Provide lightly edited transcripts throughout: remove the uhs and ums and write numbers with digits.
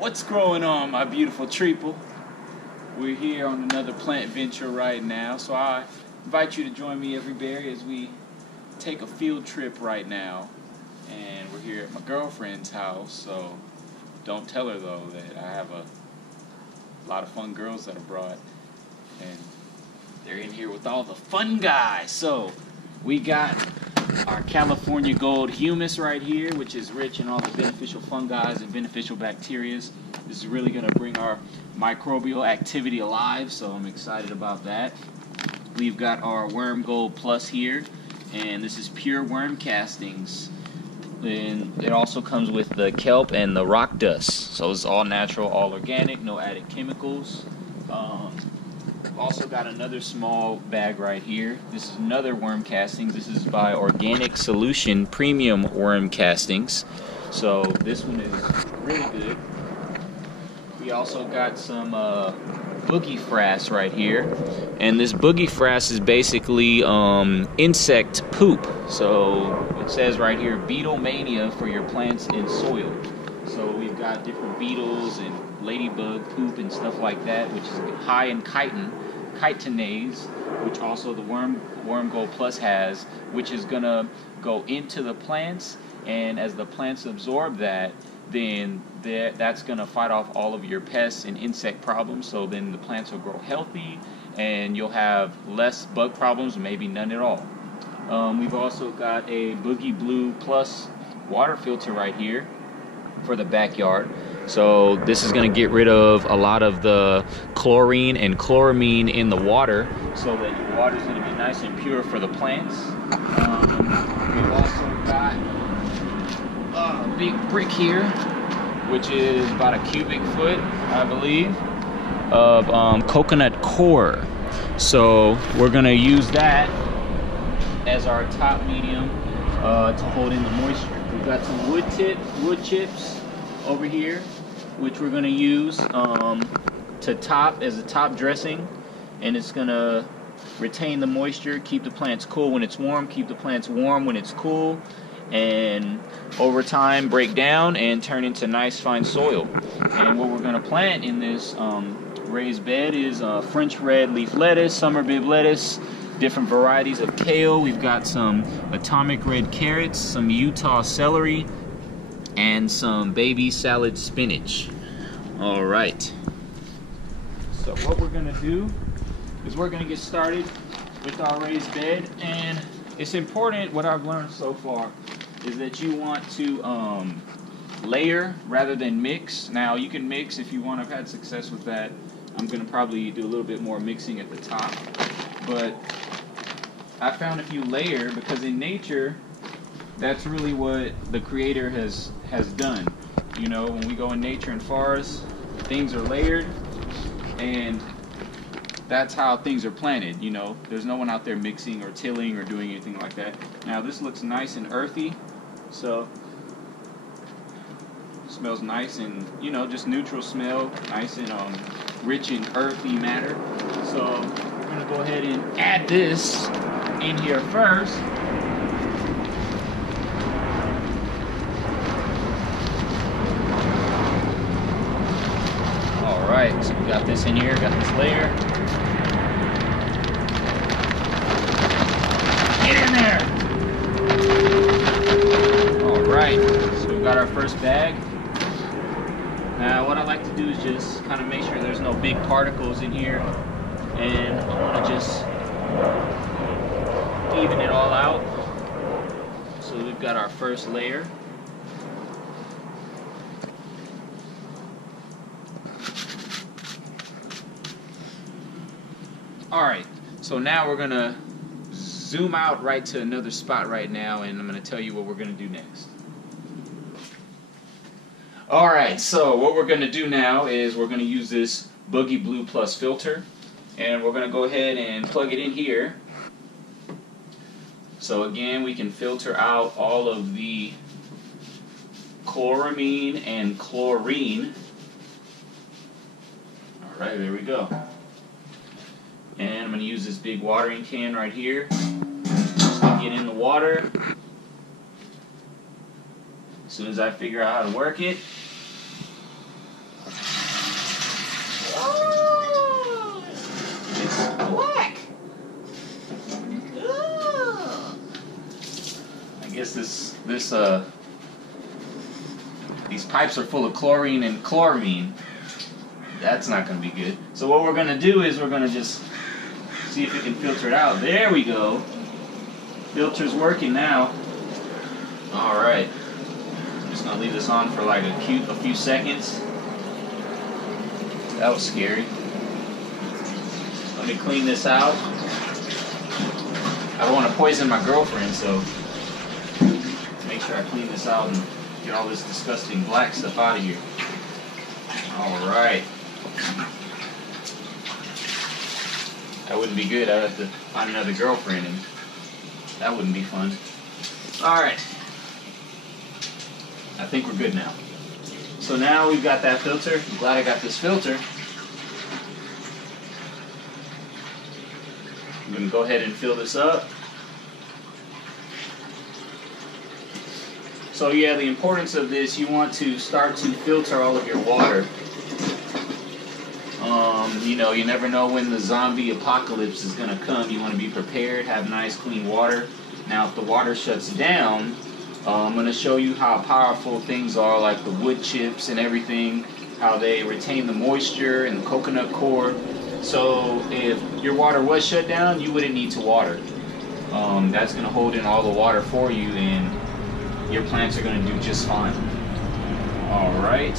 What's growing on, my beautiful treeple? We're here on another plant venture right now, so I invite you to join me, everybody, as we take a field trip right now. And we're here at my girlfriend's house, so don't tell her though that I have a lot of fun girls that I brought, and they're in here with all the fun guys. So we got our California gold humus right here, which is rich in all the beneficial fungi and beneficial bacteria. This is really going to bring our microbial activity alive, so I'm excited about that. We've got our worm gold plus here, and this is pure worm castings. And it also comes with the kelp and the rock dust, so it's all natural, all organic, no added chemicals. Also got another small bag right here. This is another worm castings. This is by Organic Solution Premium Worm Castings. So this one is really good. We also got some boogie frass right here. And this boogie frass is basically insect poop. So it says right here, beetle mania for your plants and soil. So we've got different beetles and ladybug poop and stuff like that, which is high in chitinase, which also the worm gold plus has, which is gonna go into the plants, and as the plants absorb that, then that's gonna fight off all of your pests and insect problems. So then the plants will grow healthy, and you'll have less bug problems, maybe none at all. We've also got a Boogie Blue Plus water filter right here for the backyard. So this is going to get rid of a lot of the chlorine and chloramine in the water, so that your water is going to be nice and pure for the plants. We've also got a big brick here, which is about a cubic foot, I believe, of coconut coir. So we're going to use that as our top medium to hold in the moisture. We've got some wood chips over here, which we're going to use to top as a top dressing, and it's going to retain the moisture, keep the plants cool when it's warm, keep the plants warm when it's cool, and over time break down and turn into nice fine soil. And what we're going to plant in this raised bed is French red leaf lettuce, summer bib lettuce, different varieties of kale. We've got some atomic red carrots, some Utah celery, and some baby salad spinach. All right. So what we're gonna do is we're gonna get started with our raised bed, and it's important, what I've learned so far, is that you want to layer rather than mix. Now you can mix if you want. I've had success with that. I'm gonna probably do a little bit more mixing at the top, but I found if you layer, because in nature, that's really what the creator has done. You know, when we go in nature and forests, things are layered, and that's how things are planted. You know, there's no one out there mixing or tilling or doing anything like that. Now this looks nice and earthy, so smells nice and, you know, just neutral smell, nice and rich in earthy matter. So we're gonna go ahead and add this in here first. Alright, so we got this in here, got this layer. Get in there! Alright, so we've got our first bag. Now what I like to do is just kind of make sure there's no big particles in here, and I want to just even it all out. So we've got our first layer. Alright, so now we're going to zoom out right to another spot right now, and I'm going to tell you what we're going to do next. Alright, so what we're going to do now is we're going to use this Boogie Blue Plus filter, and we're going to go ahead and plug it in here. So again, we can filter out all of the chloramine and chlorine. Alright, there we go. And I'm going to use this big watering can right here. Just to get in the water. As soon as I figure out how to work it, this. These pipes are full of chlorine and chloramine. That's not going to be good. So what we're going to do is we're going to just see if we can filter it out. There we go. Filter's working now. All right. I'm just going to leave this on for like a few seconds. That was scary. Let me clean this out. I don't want to poison my girlfriend, so make sure I clean this out and get all this disgusting black stuff out of here. All right. That wouldn't be good. I'd have to find another girlfriend, and that wouldn't be fun. All right. I think we're good now. So now we've got that filter. I'm glad I got this filter. I'm going to go ahead and fill this up. So yeah, the importance of this, you want to start to filter all of your water. You know, you never know when the zombie apocalypse is going to come. You want to be prepared, have nice clean water. Now if the water shuts down, I'm going to show you how powerful things are, like the wood chips and everything, how they retain the moisture and the coconut coir. So if your water was shut down, you wouldn't need to water. That's going to hold in all the water for you, and your plants are going to do just fine. All right.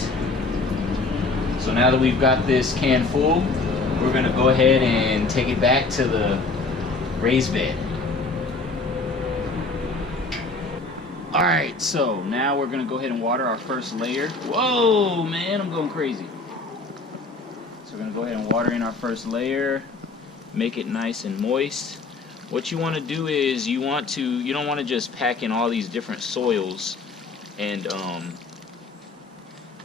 So now that we've got this can full, we're going to go ahead and take it back to the raised bed. All right, so now we're going to go ahead and water our first layer. Whoa, man, I'm going crazy. So we're going to go ahead and water in our first layer, make it nice and moist. What you want to do is you don't want to just pack in all these different soils and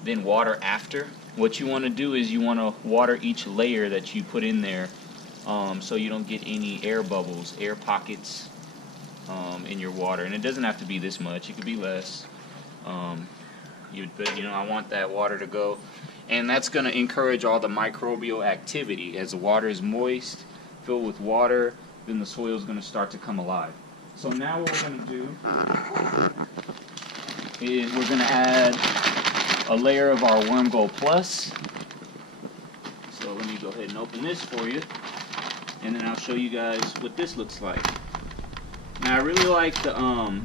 then water after. What you want to do is you want to water each layer that you put in there, so you don't get any air bubbles, air pockets in your water. And it doesn't have to be this much, it could be less. But you know, I want that water to go, and that's going to encourage all the microbial activity. As the water is moist, filled with water, then the soil is going to start to come alive. So now what we're going to do is we're going to add a layer of our Worm Gold Plus. So let me go ahead and open this for you, and then I'll show you guys what this looks like. Now I really like the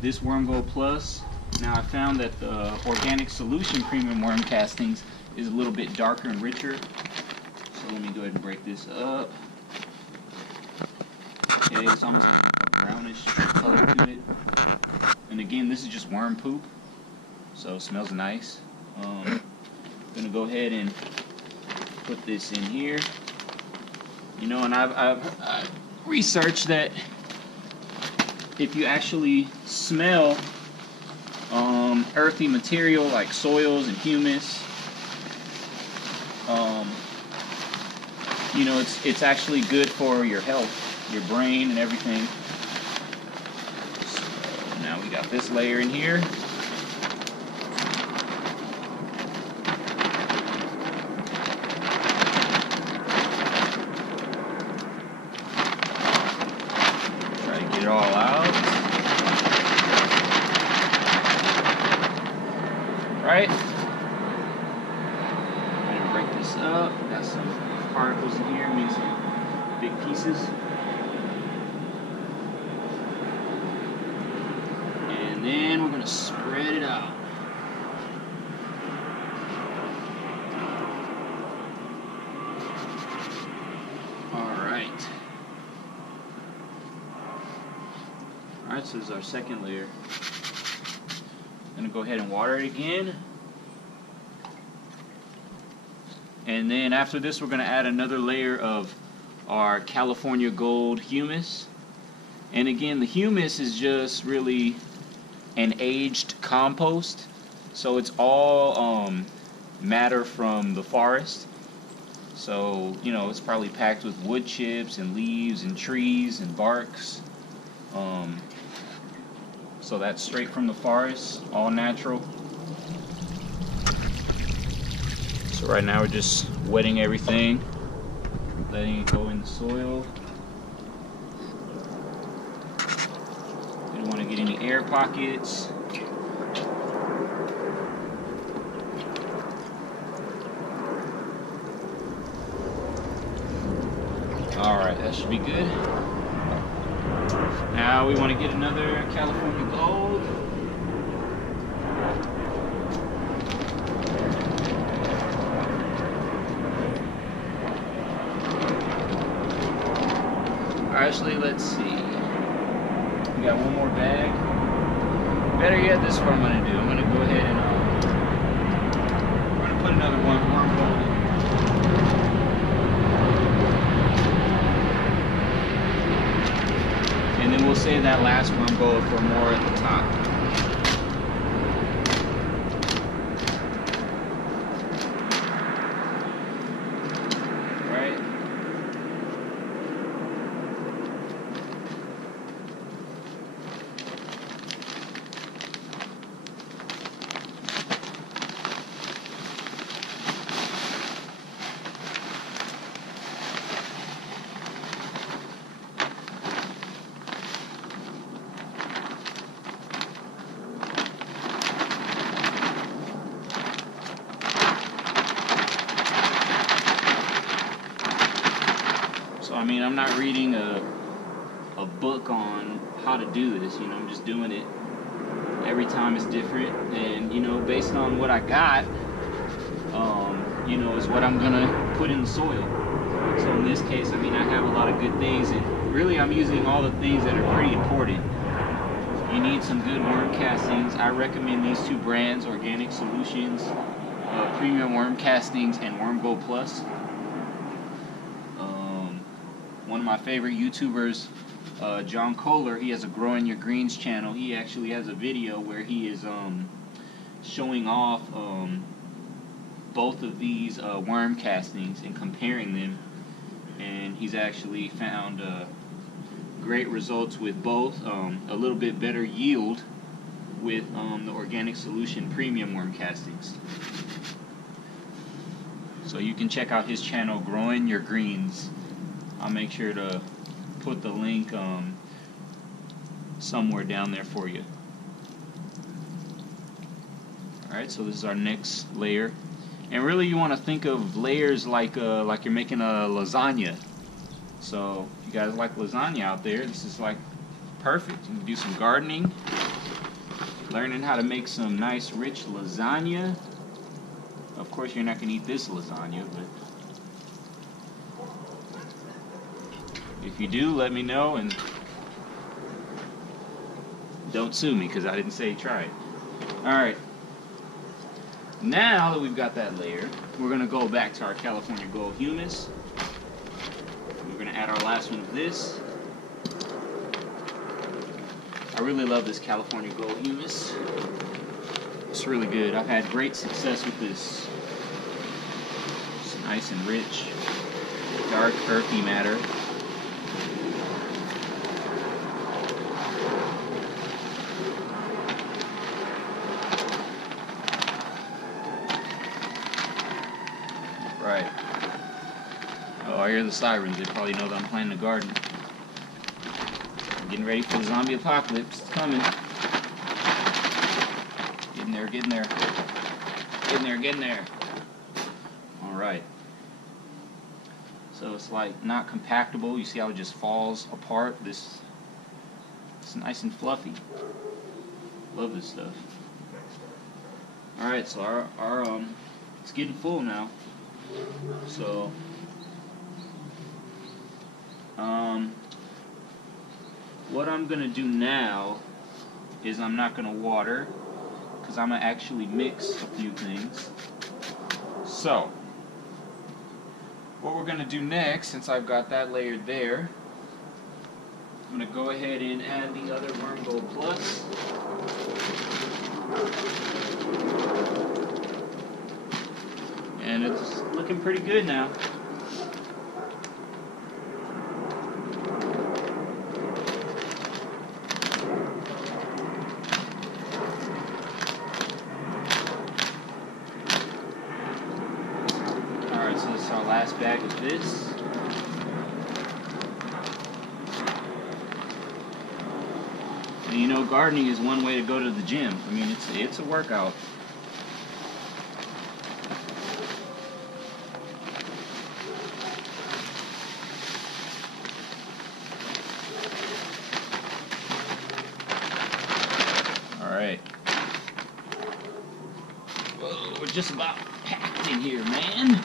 this Worm Gold Plus. Now I found that the Organic Solution Premium Worm Castings is a little bit darker and richer. So let me go ahead and break this up. Okay, it's almost like a brownish color to it. And again, this is just worm poop, so it smells nice. I'm gonna go ahead and put this in here. You know, and I've researched that if you actually smell earthy material like soils and humus, you know, it's actually good for your health, your brain, and everything. So now we got this layer in here. Try to get it all out. Right? I'm gonna break this up. Got some particles in here, make some big pieces. And then we're going to spread it out. Alright. Alright, so this is our second layer. I'm going to go ahead and water it again. And then after this, we're going to add another layer of our California Gold humus. And again, the humus is just really an aged compost. So it's all matter from the forest. So, you know, it's probably packed with wood chips and leaves and trees and barks. So that's straight from the forest, all natural. So right now we're just wetting everything, letting it go in the soil. don't want to get any air pockets. Alright, that should be good. Now we want to get another California Gold. Actually, let's see. We got one more bag. Better yet, this is what I'm going to do. I'm going to go ahead and we're going to put another worm gold in. And then we'll save that last worm gold for more at the top. Right? I mean, I'm not reading a book on how to do this, you know, I'm just doing it. Every time it's different, and, you know, based on what I got, you know, is what I'm gonna put in the soil. So in this case, I mean, I have a lot of good things, and really I'm using all the things that are pretty important. You need some good worm castings. I recommend these two brands, Organic Solutions, Premium Worm Castings, and Worm Gold Plus. One of my favorite YouTubers, John Kohler, he has a Growing Your Greens channel. He actually has a video where he is showing off both of these worm castings and comparing them. And he's actually found great results with both. A little bit better yield with the Organic Solution Premium Worm Castings. So you can check out his channel, Growing Your Greens. I'll make sure to put the link somewhere down there for you. Alright, so this is our next layer. And really you want to think of layers like you're making a lasagna. So if you guys like lasagna out there, this is like perfect. You can do some gardening, learning how to make some nice rich lasagna. Of course you're not going to eat this lasagna, but if you do, let me know, and don't sue me because I didn't say try it. Alright, now that we've got that layer, we're going to go back to our California Gold humus. We're going to add our last one of this. I really love this California Gold humus. It's really good. I've had great success with this. It's nice and rich, dark, earthy matter. Right. Oh, I hear the sirens. They probably know that I'm planting a garden. I'm getting ready for the zombie apocalypse. It's coming. Get in there, get in there. Get in there, get in there. Alright. So it's like not compactable. You see how it just falls apart? It's nice and fluffy. Love this stuff. Alright, so our it's getting full now. So what I'm gonna do now is I'm not gonna water because I'm gonna actually mix a few things. So what we're gonna do next, since I've got that layered there, I'm gonna go ahead and add the other Worm Gold Plus. And it's looking pretty good now. Alright, so this is our last bag of this. And you know, gardening is one way to go to the gym. I mean, it's a workout. All right. Whoa, we're just about packed in here, man.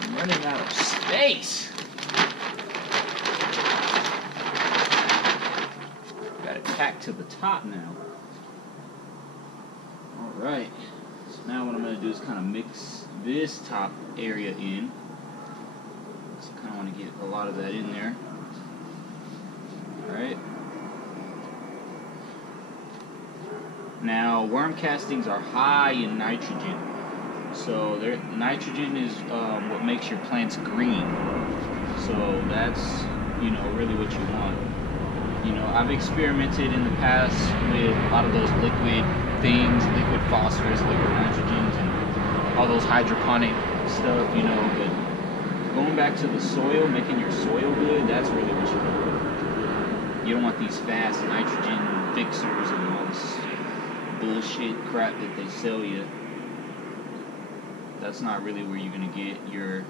I'm running out of space. Got it packed to the top now. Alright, so now what I'm going to do is kind of mix this top area in. So I kind of want to get a lot of that in there. Alright. Now, worm castings are high in nitrogen. So nitrogen is what makes your plants green. So that's, you know, really what you want. You know, I've experimented in the past with a lot of those liquid things, liquid phosphorus, liquid nitrogens, and all those hydroponic stuff, you know, but going back to the soil, making your soil good, that's really what you want. You don't want these fast nitrogen fixers and all this bullshit crap that they sell you. That's not really where you're going to get your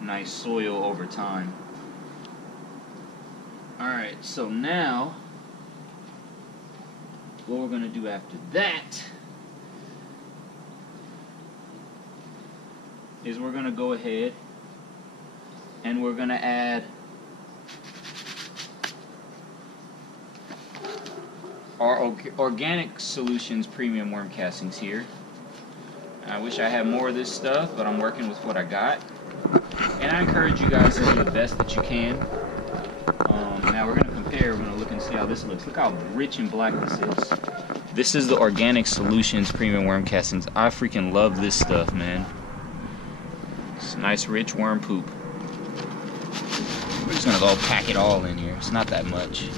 nice soil over time. Alright, so now what we're going to do after that is we're going to go ahead and we're going to add our Organic Solutions premium worm castings here. I wish I had more of this stuff, but I'm working with what I got. And I encourage you guys to do the best that you can. Now we're going to compare, we're going to look and see how this looks. Look how rich and black this is. This is the Organic Solutions premium worm castings. I freaking love this stuff, man. It's nice rich worm poop. We're just going to go pack it all in here. It's not that much.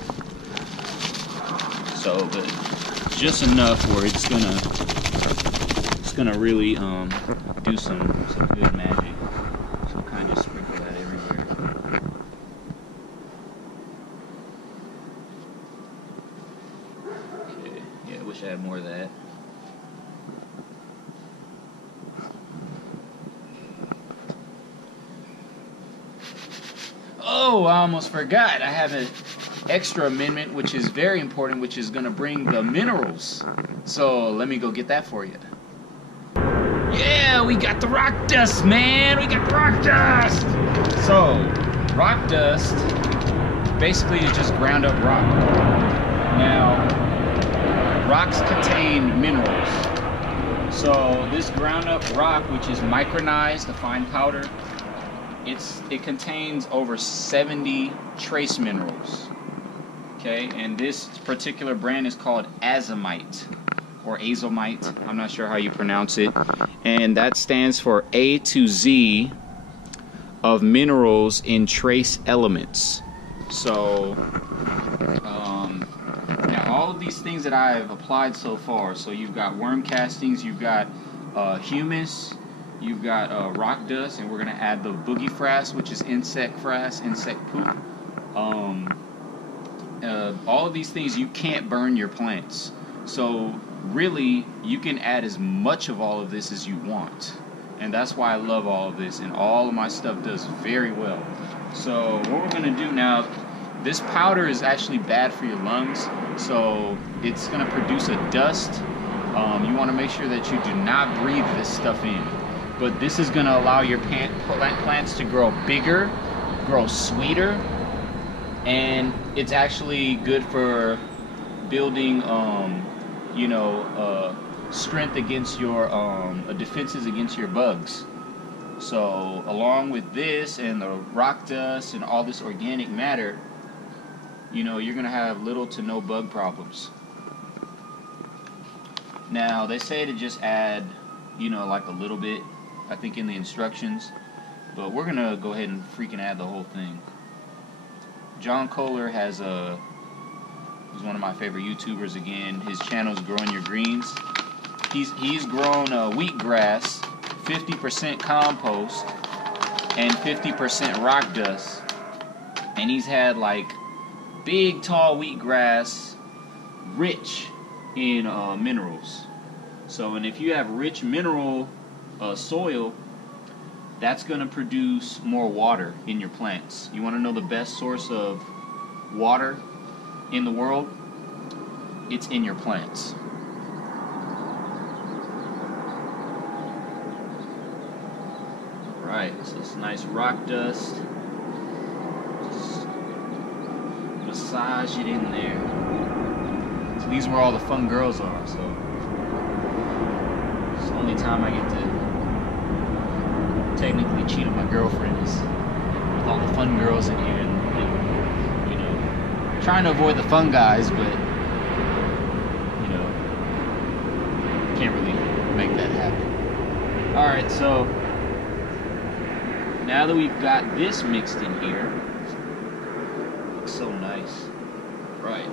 So, but just enough where it's gonna really do some good magic. So kind of sprinkle that everywhere. Okay, yeah, I wish I had more of that. Oh, I almost forgot. I have an extra amendment, which is very important, which is going to bring the minerals. So let me go get that for you. Yeah, we got the rock dust, man. We got the rock dust. So, rock dust basically is just ground up rock. Now, rocks contain minerals. So this ground up rock, which is micronized, a fine powder, it contains over 70 trace minerals. Okay, and this particular brand is called azomite or azomite. I'm not sure how you pronounce it. And that stands for A to Z of minerals in trace elements. So now all of these things that I've applied so far, so you've got worm castings, you've got humus, you've got rock dust, and we're going to add the boogie frass, which is insect frass, insect poop. All of these things, you can't burn your plants. So really, you can add as much of all of this as you want. And that's why I love all of this, and all of my stuff does very well. So what we're going to do now, this powder is actually bad for your lungs, so it's going to produce a dust. You want to make sure that you do not breathe this stuff in. But this is going to allow your plants to grow bigger, grow sweeter, and it's actually good for building, strength against your defenses against your bugs. So along with this and the rock dust and all this organic matter, you're gonna have little to no bug problems. Now they say to just add, like a little bit, I think in the instructions, but we're gonna go ahead and freaking add the whole thing. John Kohler he's one of my favorite YouTubers again. His channel is Growing Your Greens. He's grown wheatgrass, 50% compost, and 50% rock dust. And he's had like big tall wheatgrass, rich in minerals. So, and if you have rich mineral soil, that's going to produce more water in your plants. You want to know the best source of water in the world? It's in your plants. Alright, so it's nice rock dust. Just massage it in there. So these are where all the fun girls are, so it's the only time I get to technically cheat on my girlfriend is with all the fun girls in here, and you know, trying to avoid the fun guys, but you know, can't really make that happen. Alright, so now that we've got this mixed in here, looks so nice. Right.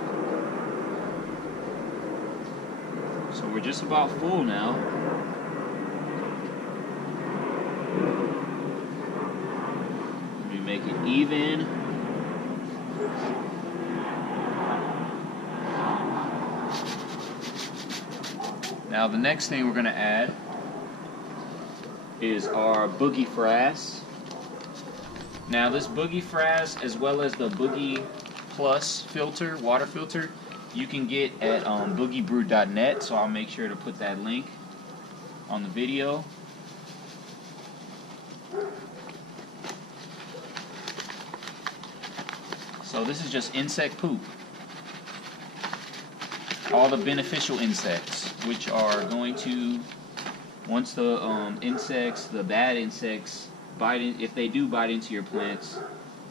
So we're just about full now. Let me make it even. Now the next thing we're going to add is our Boogie Frass. Now this Boogie Frass, as well as the Boogie Plus filter, water filter, you can get at boogiebrew.net, so I'll make sure to put that link on the video. So this is just insect poop. All the beneficial insects, which are going to, once the insects, the bad insects, bite in, if they do bite into your plants,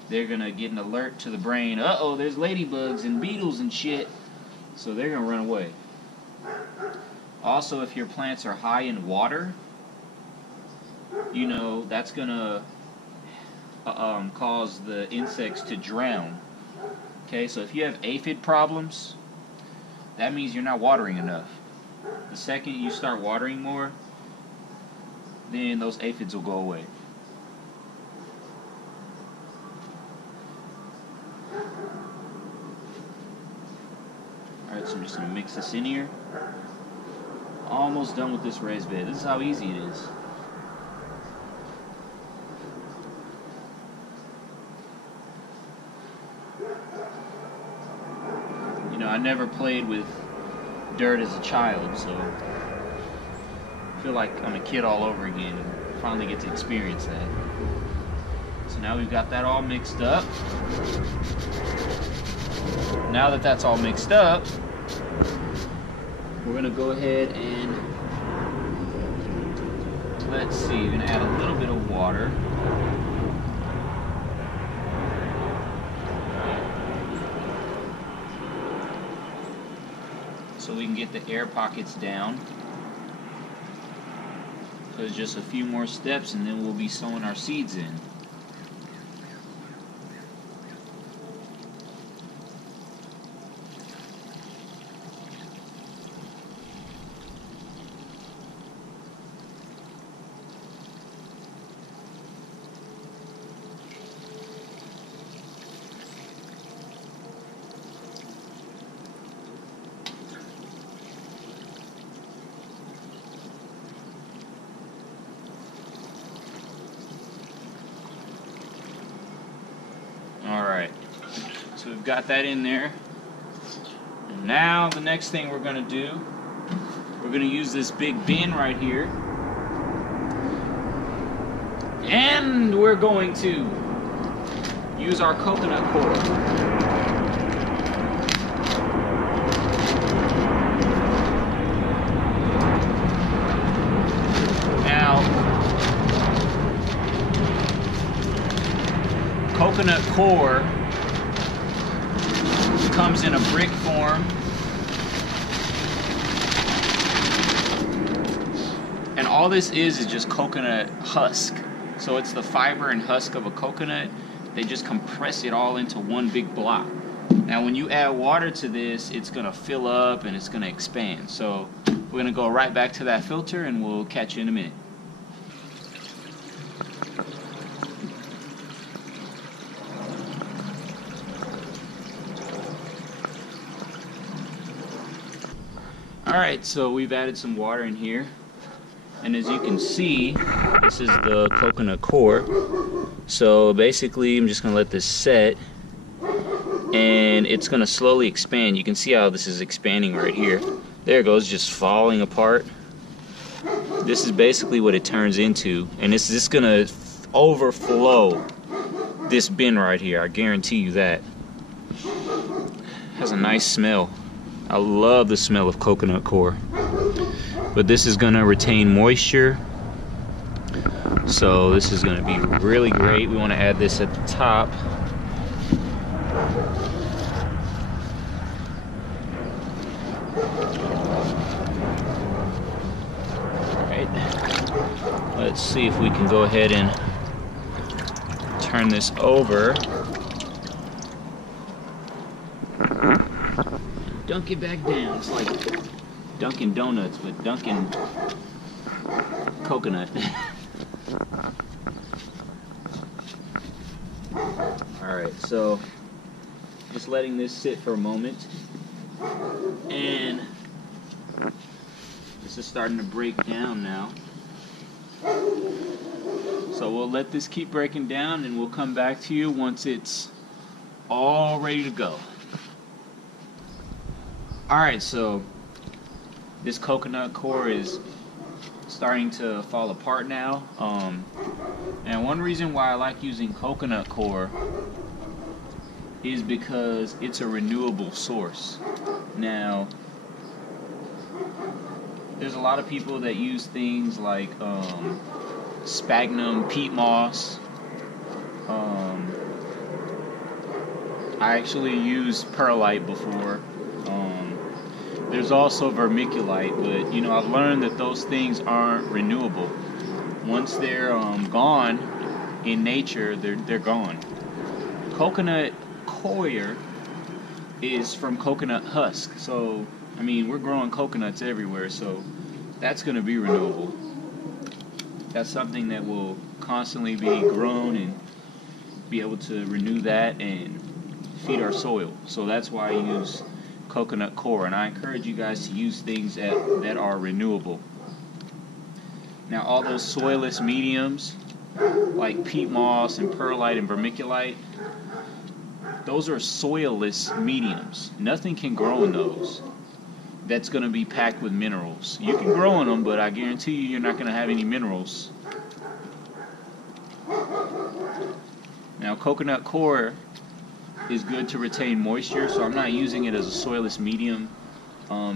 they're gonna get an alert to the brain. Uh-oh, there's ladybugs and beetles and shit. So they're gonna run away. Also, if your plants are high in water, you know, that's gonna cause the insects to drown. Okay, so if you have aphid problems, that means you're not watering enough. The second you start watering more, then those aphids will go away. Alright, so I'm just going to mix this in here. Almost done with this raised bed. This is how easy it is. You know, I never played with dirt as a child, so I feel like I'm a kid all over again and finally get to experience that. So now we've got that all mixed up. Now that that's all mixed up, we're going to go ahead and, let's see, we're going to add a little bit of water. So we can get the air pockets down. There's just a few more steps and then we'll be sowing our seeds in. Alright, so we've got that in there. And now the next thing we're going to do, we're going to use this big bin right here. And we're going to use our coconut coir. Coconut coir comes in a brick form, and all this is just coconut husk. So it's the fiber and husk of a coconut. They just compress it all into one big block. Now when you add water to this, it's gonna fill up and it's gonna expand. So we're gonna go right back to that filter and we'll catch you in a minute. Alright, so we've added some water in here. And as you can see, this is the coconut coir. So basically, I'm just going to let this set. And it's going to slowly expand. You can see how this is expanding right here. There it goes, just falling apart. This is basically what it turns into. And it's just going to overflow this bin right here. I guarantee you that. Has a nice smell. I love the smell of coconut coir. But this is going to retain moisture. So this is going to be really great. We want to add this at the top. Alright. Let's see if we can go ahead and turn this over. Dunk it back down. It's like Dunkin' Donuts, but Dunkin' coconut. Alright, so just letting this sit for a moment. And this is starting to break down now. So we'll let this keep breaking down and we'll come back to you once it's all ready to go. Alright, so this coconut coir is starting to fall apart now. And one reason why I like using coconut coir is because it's a renewable source. Now, there's a lot of people that use things like sphagnum peat moss. I actually used perlite before. There's also vermiculite, but you know, I've learned that those things aren't renewable. Once they're gone in nature, they're gone. Coconut coir is from coconut husk, so I mean, we're growing coconuts everywhere, so that's going to be renewable. That's something that will constantly be grown and be able to renew that and feed our soil. So that's why I use coconut coir, and I encourage you guys to use things that are renewable. Now, all those soilless mediums like peat moss and perlite and vermiculite, those are soilless mediums. Nothing can grow in those that's going to be packed with minerals. You can grow in them, but I guarantee you're not going to have any minerals. Now, coconut coir is good to retain moisture, so I'm not using it as a soilless medium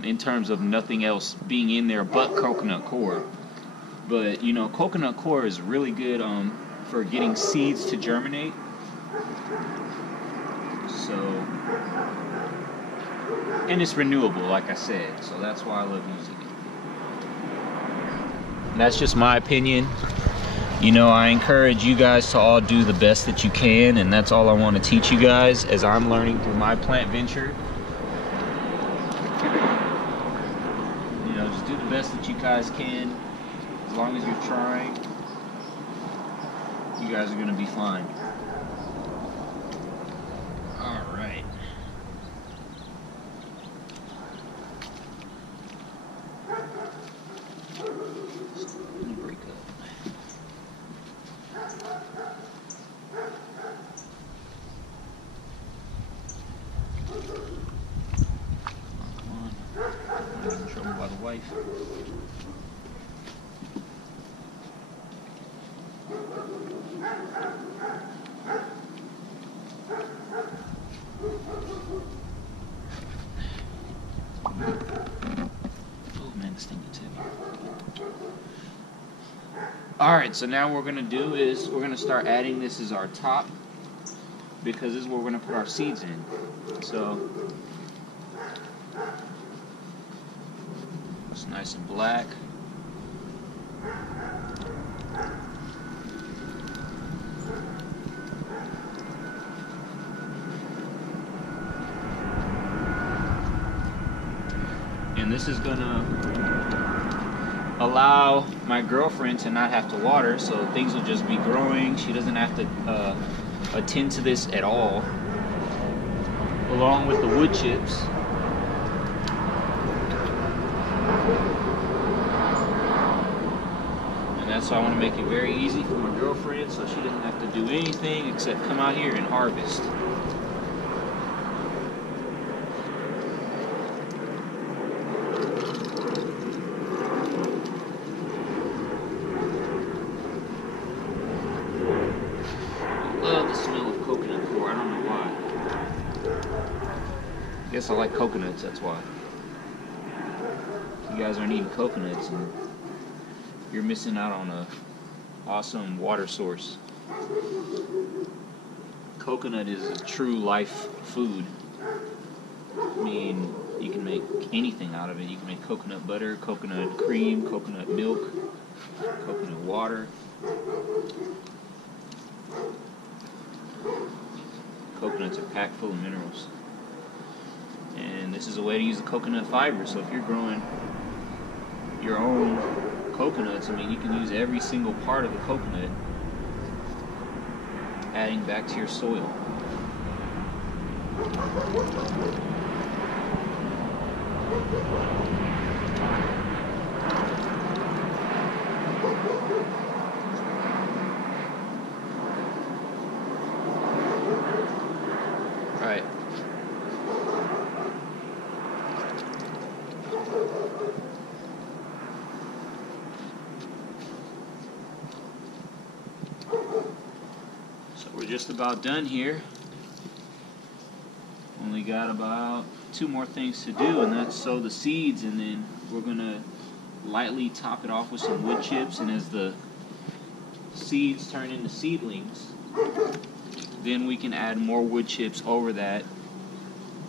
in terms of nothing else being in there but coconut coir. But you know, coconut coir is really good for getting seeds to germinate. So, and it's renewable, like I said, so that's why I love using it. That's just my opinion. You know, I encourage you guys to all do the best that you can, and that's all I want to teach you guys as I'm learning through my plant venture. You know, just do the best that you guys can. As long as you're trying, you guys are going to be fine. Alright. Let me break up. Come on. I'm in trouble by the wife. Oh man, this thing is heavy. Alright, so now what we're going to do is we're going to start adding this as our top, because this is where we're going to put our seeds in. So it's nice and black. And this is going to allow my girlfriend to not have to water, so things will just be growing. She doesn't have to attend to this at all. Along with the wood chips. That's why I want to make it very easy for my girlfriend so she doesn't have to do anything except come out here and harvest. I love the smell of coconut coir. I don't know why. I guess I like coconuts, that's why. If you guys aren't eating coconuts, and you're missing out on a awesome water source. Coconut is a true life food. I mean, you can make anything out of it. You can make coconut butter, coconut cream, coconut milk, coconut water. Coconuts are packed full of minerals. And this is a way to use the coconut fiber. So if you're growing your own coconuts, I mean, you can use every single part of the coconut, adding back to your soil. Right. So we're just about done here. Only got about 2 more things to do, and that's sow the seeds, and then we're gonna lightly top it off with some wood chips, and as the seeds turn into seedlings, then we can add more wood chips over that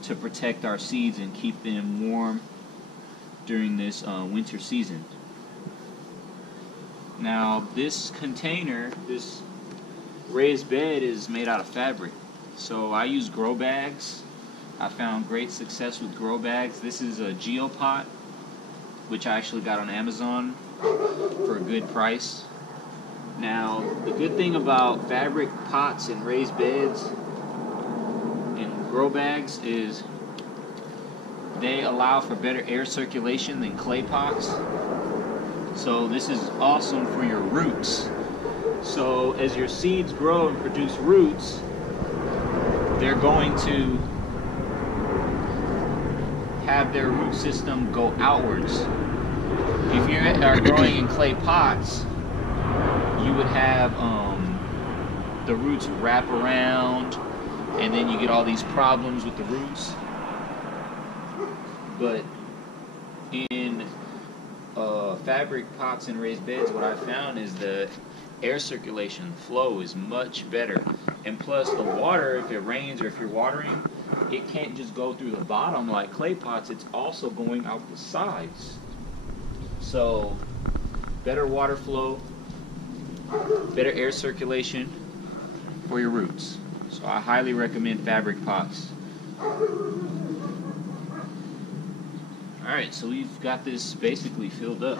to protect our seeds and keep them warm during this winter season. Now this container, this raised bed, is made out of fabric. So I use grow bags. I found great success with grow bags. This is a geopot, which I actually got on Amazon for a good price. Now, the good thing about fabric pots and raised beds and grow bags is they allow for better air circulation than clay pots. So this is awesome for your roots. So as your seeds grow and produce roots, they're going to have their root system go outwards. If you are growing in clay pots, you would have the roots wrap around, and then you get all these problems with the roots. But in fabric pots and raised beds, what I found is the air circulation flow is much better, and plus the water, if it rains or if you're watering, it can't just go through the bottom like clay pots, it's also going out the sides. So better water flow, better air circulation for your roots. So I highly recommend fabric pots. Alright, so we've got this basically filled up.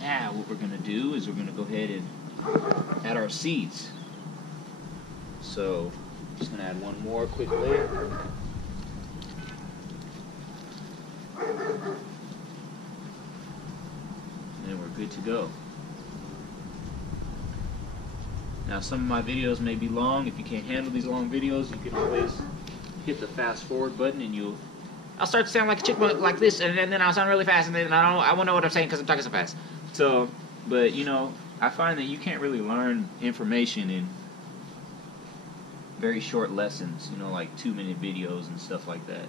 Now what we're going to do is we're going to go ahead and add our seeds. So I'm just going to add one more quick layer. And we're good to go. Now some of my videos may be long. If you can't handle these long videos, you can always hit the fast forward button, and I'll start to sound like a chipmunk like this, and then I'll sound really fast, and then I won't know what I'm saying because I'm talking so fast. So, but you know, I find that you can't really learn information in very short lessons, you know, like 2-minute videos and stuff like that.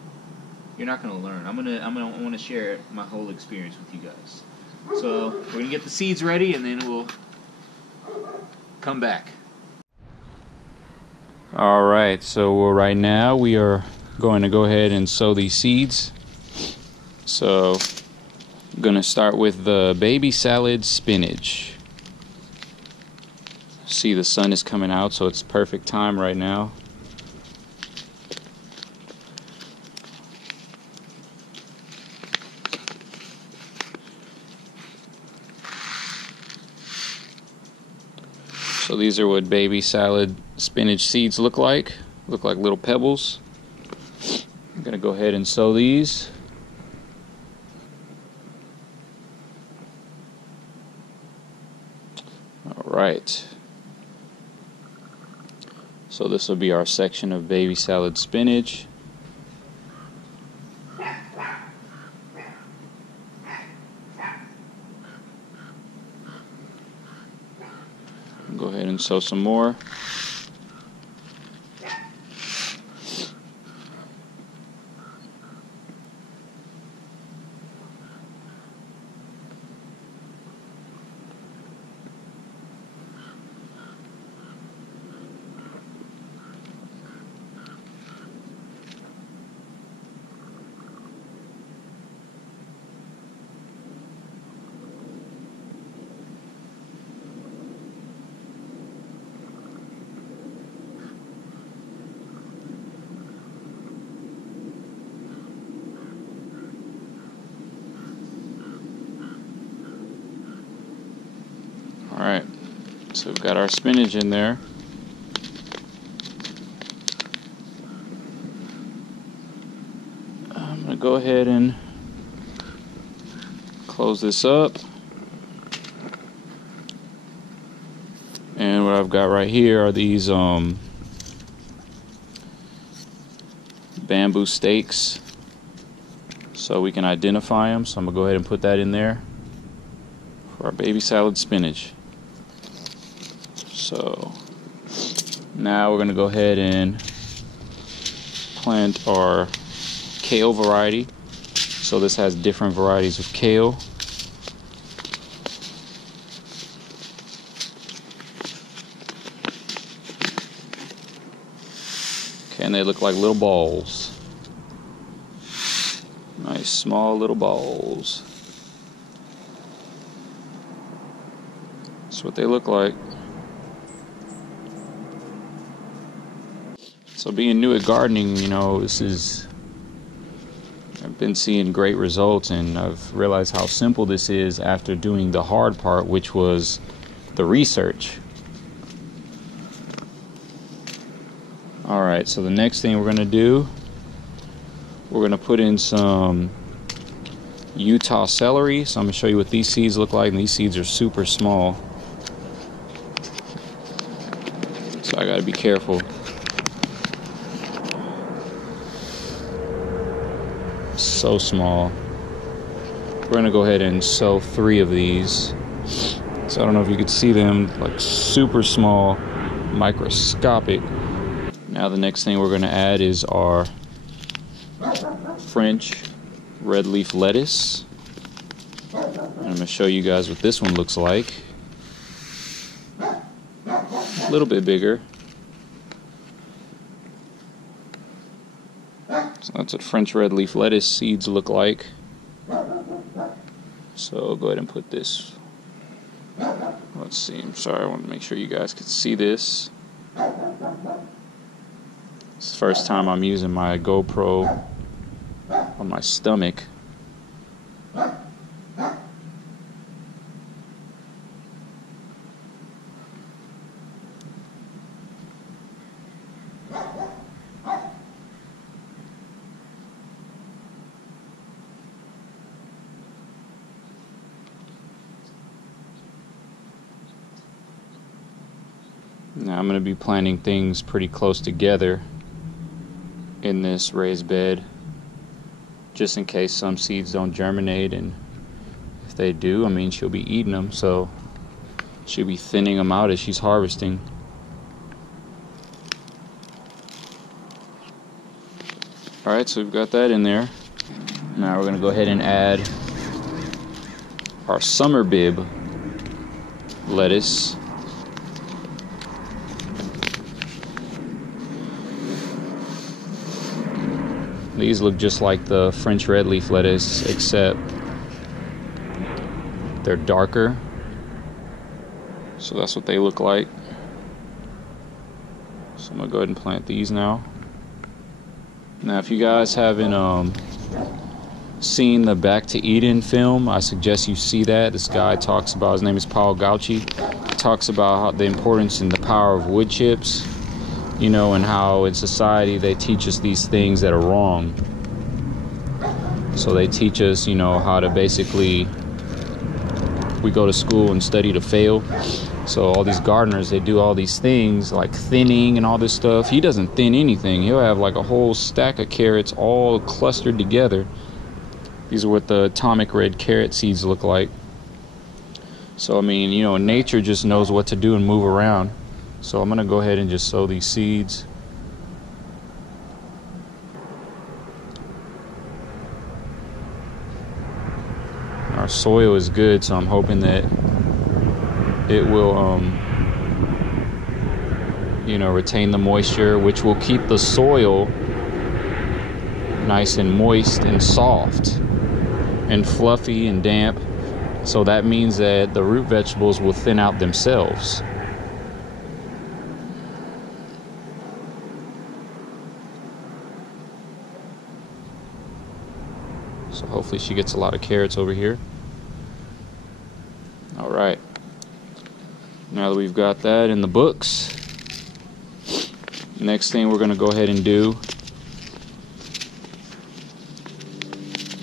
You're not gonna learn. I want to share my whole experience with you guys. So we're gonna get the seeds ready, and then we'll come back. All right, so right now we are going to go ahead and sow these seeds. So I'm going to start with the baby salad spinach. See, the sun is coming out, so it's perfect time right now. So these are what baby salad spinach seeds look like. Look like little pebbles. I'm going to go ahead and sow these. Alright. So this will be our section of baby salad spinach. Go ahead and sow some more. Alright, so we've got our spinach in there. I'm going to go ahead and close this up. And what I've got right here are these bamboo stakes, so we can identify them. So I'm going to go ahead and put that in there for our baby salad spinach. So now we're going to go ahead and plant our kale variety. So this has different varieties of kale. Okay, and they look like little balls. Nice small little balls. That's what they look like. So being new at gardening, you know, I've been seeing great results, and I've realized how simple this is after doing the hard part, which was the research. Alright, so the next thing we're going to do, we're going to put in some Utah celery. So I'm going to show you what these seeds look like, and these seeds are super small. So I got to be careful. So small. We're going to go ahead and sow 3 of these. So I don't know if you could see them, like super small, microscopic. Now the next thing we're going to add is our French red leaf lettuce. And I'm going to show you guys what this one looks like. A little bit bigger. So that's what French red leaf lettuce seeds look like. So go ahead and put this. Let's see. I'm sorry. I want to make sure you guys can see this. It's the first time I'm using my GoPro on my stomach. Now I'm going to be planting things pretty close together in this raised bed, just in case some seeds don't germinate, and if they do, I mean, she'll be eating them, so she'll be thinning them out as she's harvesting. Alright, so we've got that in there. Now we're going to go ahead and add our summer bib lettuce. These look just like the French red leaf lettuce, except they're darker. So that's what they look like. So I'm gonna go ahead and plant these now. Now if you guys haven't seen the Back to Eatin film, I suggest you see that. This guy talks about, his name is Paul Gauchi, talks about how the importance and the power of wood chips. You know, and how in society they teach us these things that are wrong. So they teach us, you know, how to basically, we go to school and study to fail. So all these gardeners, they do all these things like thinning and all this stuff. He doesn't thin anything. He'll have like a whole stack of carrots all clustered together. These are what the atomic red carrot seeds look like. So I mean, you know, nature just knows what to do and move around. So I'm gonna go ahead and just sow these seeds. Our soil is good, so I'm hoping that it will you know, retain the moisture, which will keep the soil nice and moist and soft and fluffy and damp. So that means that the root vegetables will thin out themselves. So hopefully she gets a lot of carrots over here. All right. Now that we've got that in the books, next thing we're going to go ahead and do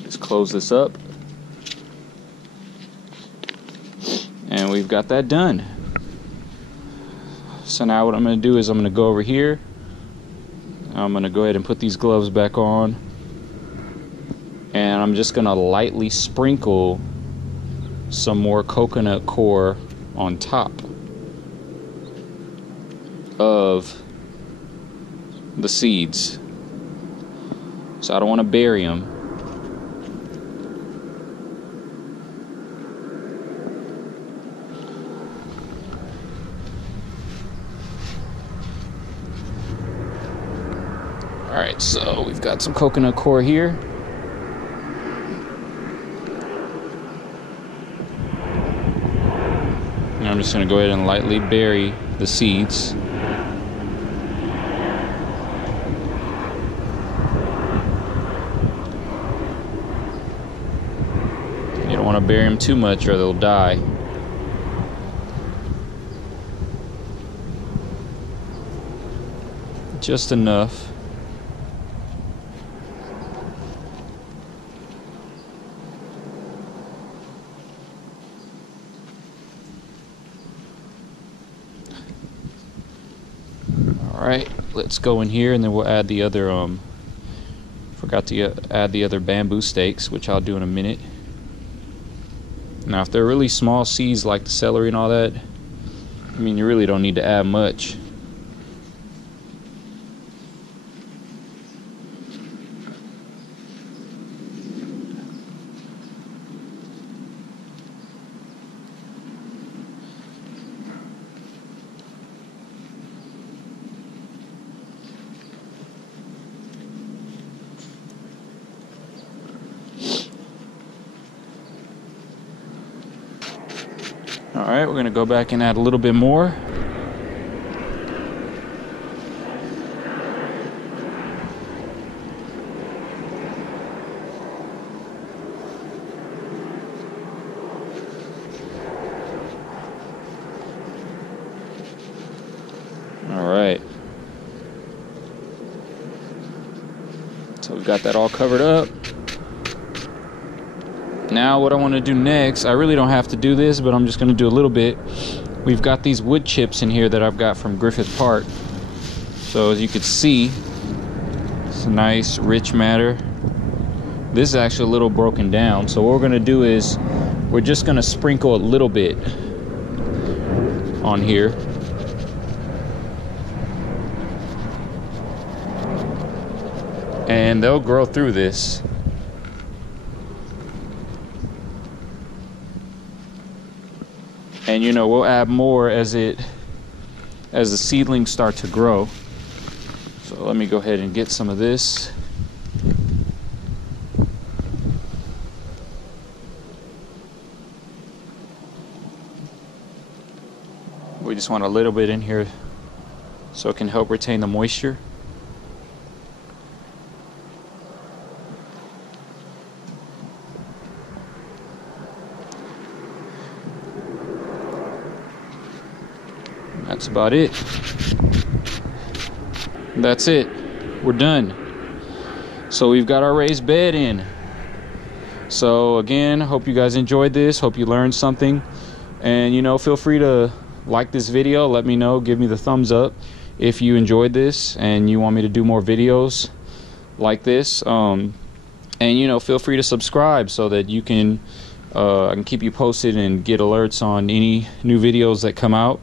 is close this up. And we've got that done. So now what I'm going to do is I'm going to go over here. I'm going to go ahead and put these gloves back on. And I'm just going to lightly sprinkle some more coconut coir on top of the seeds. So I don't want to bury them. Alright, so we've got some coconut coir here. And I'm just going to go ahead and lightly bury the seeds. You don't want to bury them too much or they'll die. Just enough. Alright, let's go in here and then we'll add the other, forgot to add the other bamboo stakes, which I'll do in a minute. Now if they're really small seeds like the celery and all that, I mean, you really don't need to add much. Alright, we're going to go back and add a little bit more. Alright. So we've got that all covered up. Now what I want to do next, I really don't have to do this, but I'm just going to do a little bit. We've got these wood chips in here that I've got from Griffith Park. So as you can see, it's a nice rich matter. This is actually a little broken down. So what we're going to do is we're just going to sprinkle a little bit on here. And they'll grow through this. And you know, we'll add more as the seedlings start to grow. So let me go ahead and get some of this. We just want a little bit in here so it can help retain the moisture. That's about it. That's it. We're done. So we've got our raised bed in. So again, hope you guys enjoyed this. Hope you learned something. And you know, feel free to like this video. Let me know. Give me the thumbs up if you enjoyed this and you want me to do more videos like this. And you know, feel free to subscribe so that you can I can keep you posted and get alerts on any new videos that come out.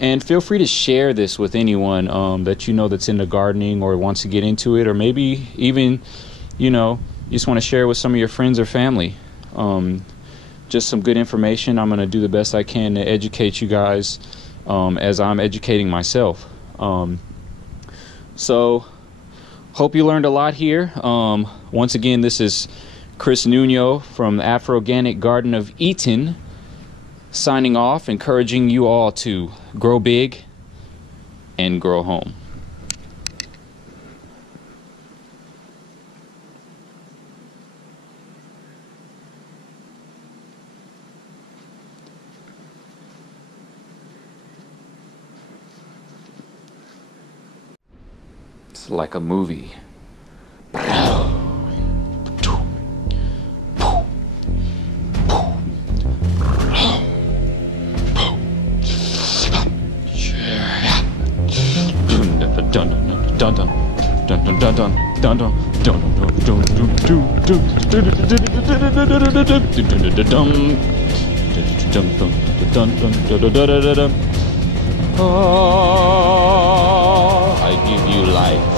And feel free to share this with anyone that you know that's into gardening or wants to get into it, or maybe even, you know, you just want to share with some of your friends or family. Just some good information. I'm going to do the best I can to educate you guys as I'm educating myself. So hope you learned a lot here. Once again, this is Chris Nuno from the Afroganic Garden of Eatin, signing off, encouraging you all to grow big and grow home. It's like a movie. I give you life.